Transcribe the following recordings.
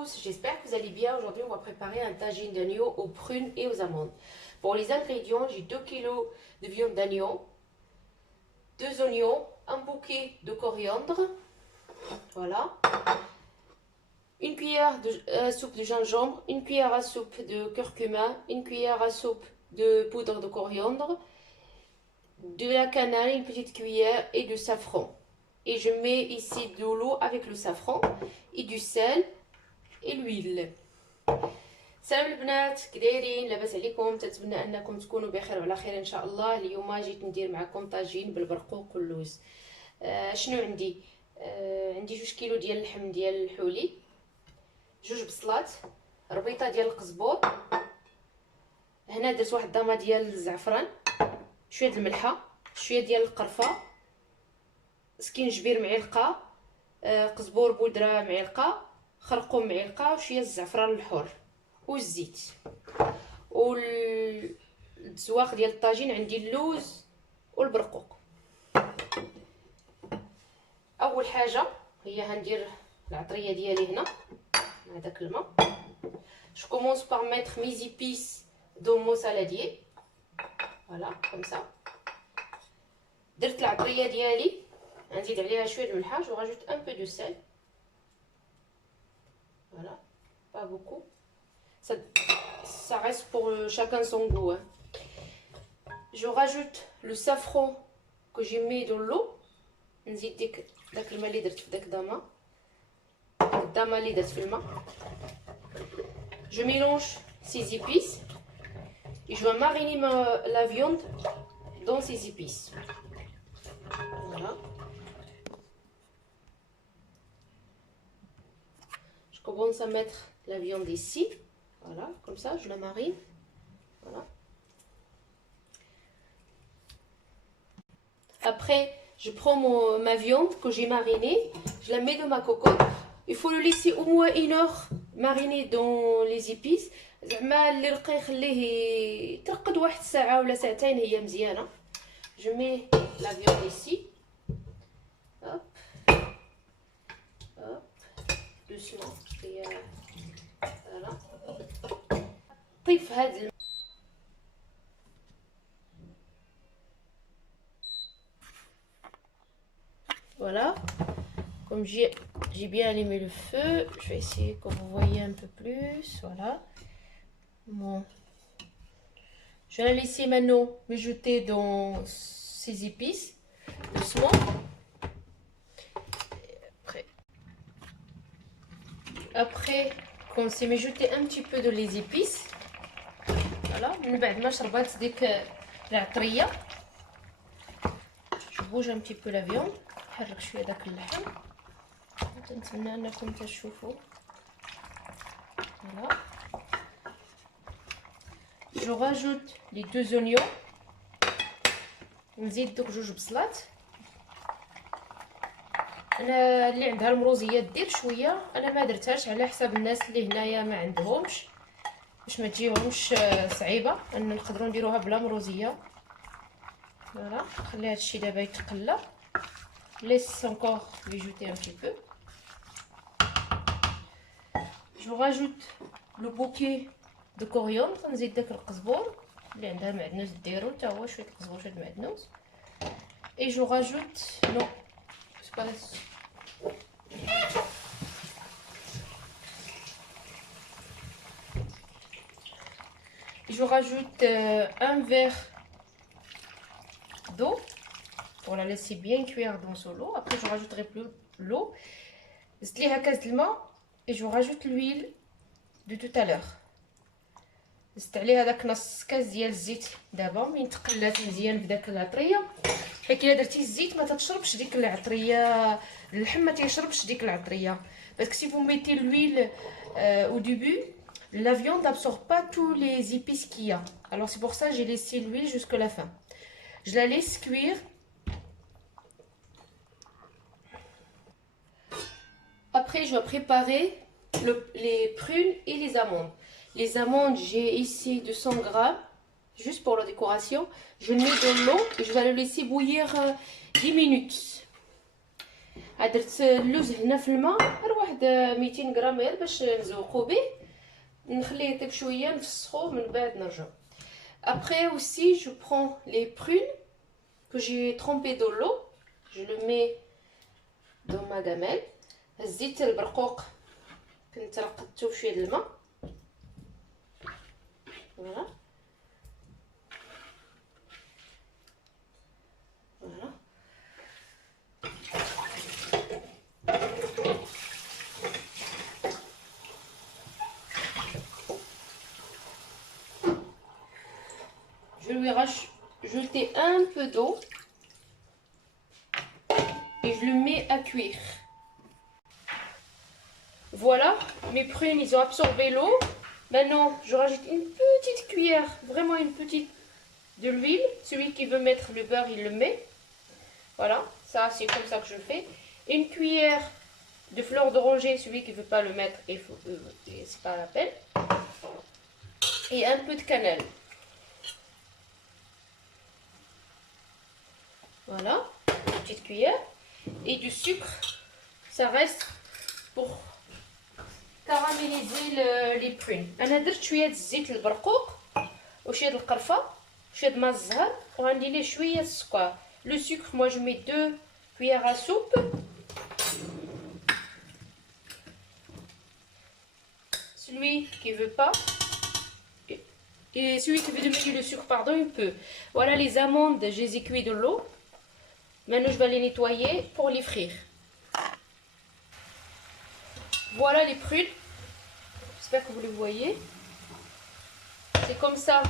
tous, j'espère que vous allez bien. Aujourd'hui, on va préparer un tagine d'agneau aux prunes et aux amandes. Pour les ingrédients, j'ai 2 kg de viande d'agneau, 2 oignons, un bouquet de coriandre, voilà, une cuillère à soupe de gingembre, une cuillère à soupe de curcuma, une cuillère à soupe de poudre de coriandre, de la cannelle, une petite cuillère et du safran. Et je mets ici de l'eau avec le safran et du sel et l'huile. سلام البنات، كدايرين؟ لاباس عليكم؟ تتمنى انكم تكونوا بخير وعلى خير ان شاء الله. اليوم جيت ندير معكم طاجين بالبرقوق واللوز. شنو عندي؟ عندي 2 كيلو ديال اللحم ديال الحولي، 2 بصلات، ربيطه ديال القزبور، هنا درت واحد الضامه ديال الزعفران، شويه د الملحه، شويه ديال القرفه، سكينجبير معلقه، قزبور بودره معلقه، خرقوم معلقه، وشويه الزعفران الحر والزيت. والزواق ديال الطاجين عندي اللوز والبرقوق. اول حاجه هي هندير العطريه ديالي هنا مع داك الماء. Je commence par mettre mes épices d'homo saladier, voilà comme ça. درت العطريه ديالي، نزيد عليها شويه الملحه. Je rajoute un peu de sel, voilà, pas beaucoup. Ça reste pour chacun son goût, hein. Je rajoute le safran que j'ai mis dans l'eau. نزيد داك الماء اللي درت في داك الضامه اللي درت في الماء. Je mélange ces épices et je vais mariner la viande dans ces épices. Voilà. Je commence à mettre la viande ici. Voilà, comme ça, je la marine. Voilà. Après, je prends ma viande que j'ai marinée, je la mets dans ma cocotte. Il faut le laisser au moins 1 heure mariner dans les épices. زعما اللي رقي يخليه يترقد واحد الساعه ولا ساعتين هي مزيانه. Je mets la viande ici. Hop. Hop. Doucement. Voilà. طيف هاد Voilà. Comme j'ai bien allumé le feu, je vais essayer que vous voyez un peu plus. Voilà. Bon. Je vais la laisser maintenant mijoter dans ces épices, doucement. Après, quand c'est mijoté un petit peu de les épices, voilà, من بعد ما شربات ديك العطريه، je bouge un petit peu la viande. نحرك شويه داك اللحم، نتمنى انكم تشوفوا. Voilà. Je rajoute les 2 oignons. نزيد دوك 2 بصلات. انا اللي عندها المروزيه دير شويه، انا ما درتهاش على حساب الناس اللي هنايا ما عندهمش، باش ما تجيهمش صعيبه ان نقدروا نديروها بلا مروزيه. فوالا، نخلي هادشي دابا يتقلى. Laisse encore mijoter un petit peu. Je rajoute le bouquet de coriandre. نزيد داك القزبور اللي عندها معدنوس ديرو حتى هو شويه القزبور شويه المعدنوس. Et je rajoute non c'est pas je rajoute un verre d'eau pour la laisser bien cuire dans son eau. Après je rajouterai plus l'eau. زدت ليها كاس د الماء et je rajoute l'huile de tout à l'heure. زدت عليها داك نص كاس ديال الزيت دابا من تقلات مزيان بداك العطريه، حيت الا درتي الزيت ما تتشربش ديك العطريه، اللحم ما تيشربش ديك العطريه. Parce que si vous mettez l'huile au début, la viande n'absorbe pas tous les épices qu'il y a. Alors c'est pour ça que j'ai laissé l'huile jusqu'à la fin. Je la laisse cuire. Après, je vais préparer les prunes et les amandes. Les amandes, j'ai ici 200 grammes, juste pour la décoration. Je le mets dans l'eau et je vais le laisser bouillir 10 minutes. درت اللوز هنا في الماء غير واحد واحد 200 غرام غير باش نزوقو به، نخليه يطيب شويه نفسخو من بعد نرجع. Après aussi je prends les prunes que j'ai trempées dans l'eau, je le mets dans ma gamelle. الزيت البرقوق كنت رقدته بشويه د الماء. Voilà. Voilà. Je lui rajouter un peu d'eau et je le mets à cuire. Voilà, mes prunes, ils ont absorbé l'eau. Maintenant, je rajoute une petite cuillère, vraiment une petite, de l'huile. Celui qui veut mettre le beurre, il le met. Voilà, ça c'est comme ça que je fais. Une cuillère de fleur d'oranger, celui qui ne veut pas le mettre, c'est pas la peine. Et un peu de cannelle. Voilà, une petite cuillère. Et du sucre, ça reste pour caraméliser les prunes. انا درت شويه الزيت البرقوق وشويه القرفه وشويه ماء الزهر وغندير ليه شويه السكر. Le sucre, moi je mets 2 cuillères à soupe. Celui qui veut pas et celui qui veut diminuer le sucre, pardon, il peut. Voilà les amandes, je les ai cuites dans l'eau. Maintenant je vais les nettoyer pour les frire. Voilà les prunes. J'espère que vous les voyez. C'est comme ça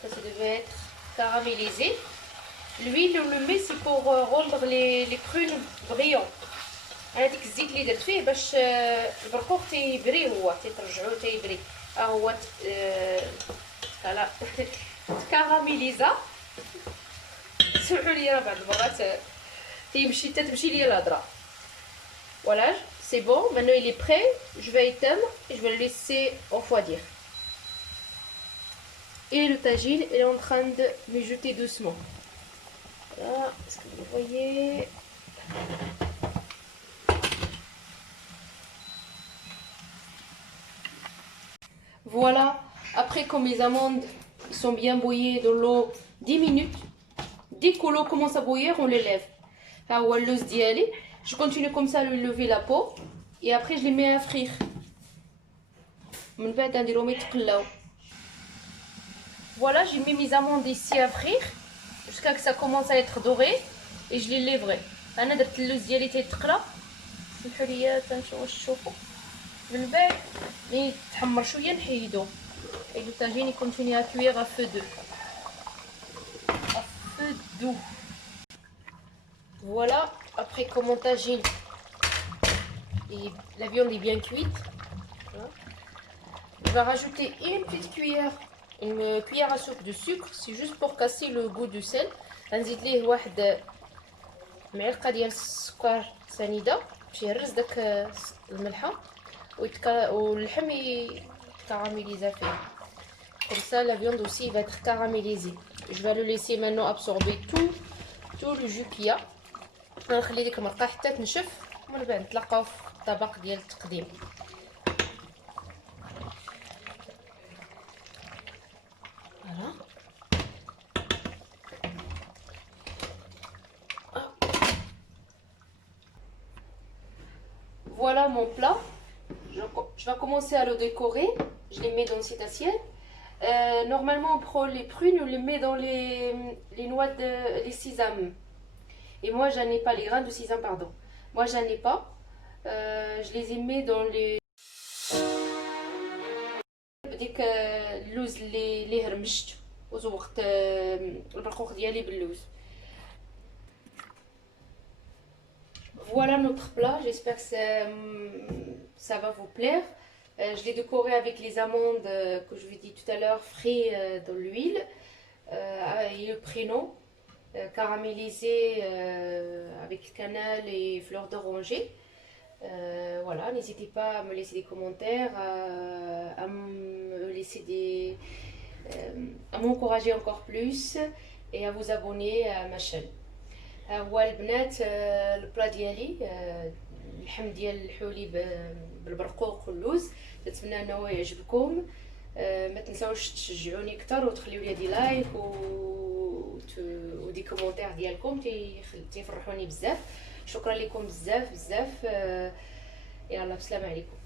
que ça devait être caramélisé. L'huile, on le met, c'est pour rendre les prunes brillants. هذيك الزيت اللي درت فيه باش البرقوق تيبري، هو تيترجعو تيبري. هو فوالا كاراميليزا. سمحوا لي راه بعض المرات تمشي ليا الهضره. Voilà, c'est bon. Maintenant il est prêt. Je vais éteindre et je vais le laisser refroidir. Et le tagine est en train de mijoter doucement. Voilà, est-ce que vous le voyez? Voilà, après quand mes amandes sont bien bouillies dans l'eau 10 minutes, dès que l'eau commence à bouillir, on les lève. Alors, je continue comme ça à lui lever la peau et après je les mets à frire. Voilà, j'ai mis mes amandes ici à frire jusqu'à que ça commence à être doré et je les lèverai. انا درت اللوز ديالي تيتقلى، سمحوا لي تنشوفوا واش تشوفوا من بعد ملي يتحمر شويه نحيدو. Et le tagine il continue à cuire à feu doux. Voilà, après que mon tagine et la viande est bien cuite, je vais rajouter une petite cuillère, une cuillère à soupe de sucre, c'est juste pour casser le goût du sel. نزيد ليه واحد معلقه ديال السكر سنيده باش يهرس داك الملحه واللحم يتكاراميليزا فيه. Comme ça la viande aussi va être caramélisée. Je vais le laisser maintenant absorber tout le jus qu'il y a. غنخلي ديك المرقه حتى تنشف ومن بعد نتلاقاو في الطبق ديال التقديم. Voilà. Voilà mon plat. Je vais commencer à le décorer. Je les mets dans cette assiette. Normalement, on prend les prunes, on les met dans les noix les sésames. Et moi, j'en ai pas, les grains de sésame, pardon. Moi, j'en ai pas. Je les ai mis dans les... ديك اللوز اللي هرمشت وزوقت البرقوق ديالي باللوز. Voilà notre plat, j'espère que ça va vous plaire. Je l'ai décoré avec les amandes que je vous ai dit tout à l'heure, frites dans l'huile, et le prénom caramélisé avec cannelle et fleurs d'oranger. Voilà, n'hésitez pas à me laisser des commentaires, à me laisser à m'encourager encore plus et à vous abonner à ma chaîne. هو البنات البلا ديالي اللحم ديال الحليب بالبرقوق واللوز. نتمنى انه يعجبكم. ما تنساوش تشجعوني اكثر وتخليو لي دي لايك ودي كومونتير ديالكم تيفرحوني بزاف. شكرا لكم بزاف بزاف. يلا بسلام عليكم.